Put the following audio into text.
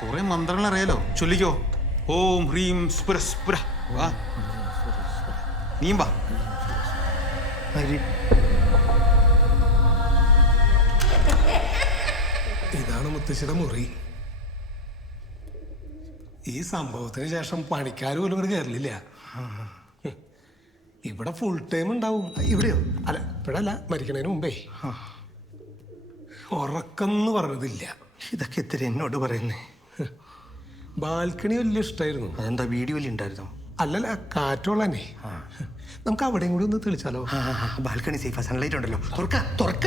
കുറെ മന്ത്രങ്ങൾ അറിയാലോ, ചൊല്ലിക്കോ. ഓം ഹ്രീം സ്പുര സ്പുര. വാ, നീയും വാ. ഇതാണ് മുത്തശ്ശിയുടെ മുറി. ഈ സംഭവത്തിന് ശേഷം പണിക്കാർ പോലും ഇവിടെ കയറില്ല. ഇവിടെ ഫുൾ ടൈം ഉണ്ടാവും. ഇവിടെയോ? അല്ല, ഇപ്പോഴല്ല, മരിക്കണതിന് മുമ്പേ. ഉറക്കെന്ന് പറഞ്ഞതില്ല. ഇതൊക്കെ എത്ര എന്നോട് പറയുന്നേ. ബാൽക്കണി വലിയ ഇഷ്ടമായിരുന്നു. അതെന്താ, വീഡിയോയിൽ ഉണ്ടായിരുന്നോ? അല്ലല്ല, കാറ്റുള്ളനെ. നമുക്ക് അവിടെയും കൂടി ഒന്ന് തെളിച്ചാലോ? ബാൽക്കണി സേഫാ, സൺലൈറ്റ് ഉണ്ടല്ലോ. തുറക്ക തുറക്ക.